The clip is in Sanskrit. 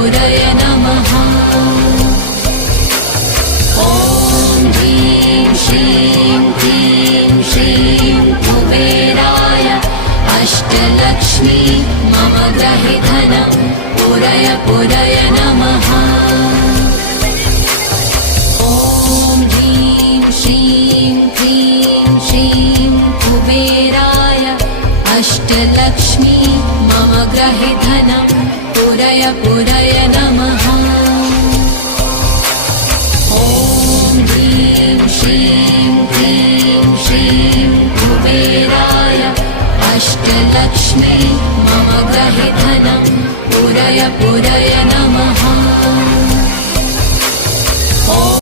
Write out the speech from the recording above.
पूरय नमः। ॐ ह्रीं श्रीं क्लीं श्रीं कुबेराय अष्टलक्ष्मी मम गृहे धनं पूरय नमः। ॐ ह्रीं श्रीं क्लीं श्रीं कुबेराय अष्टलक्ष्मी मम गृहे धनं पूरय नमः। ॐ ह्रीं श्रीं क्लीं श्रीं कुबेराय अष्टलक्ष्मी मम गृहे धनं पूरय नमः।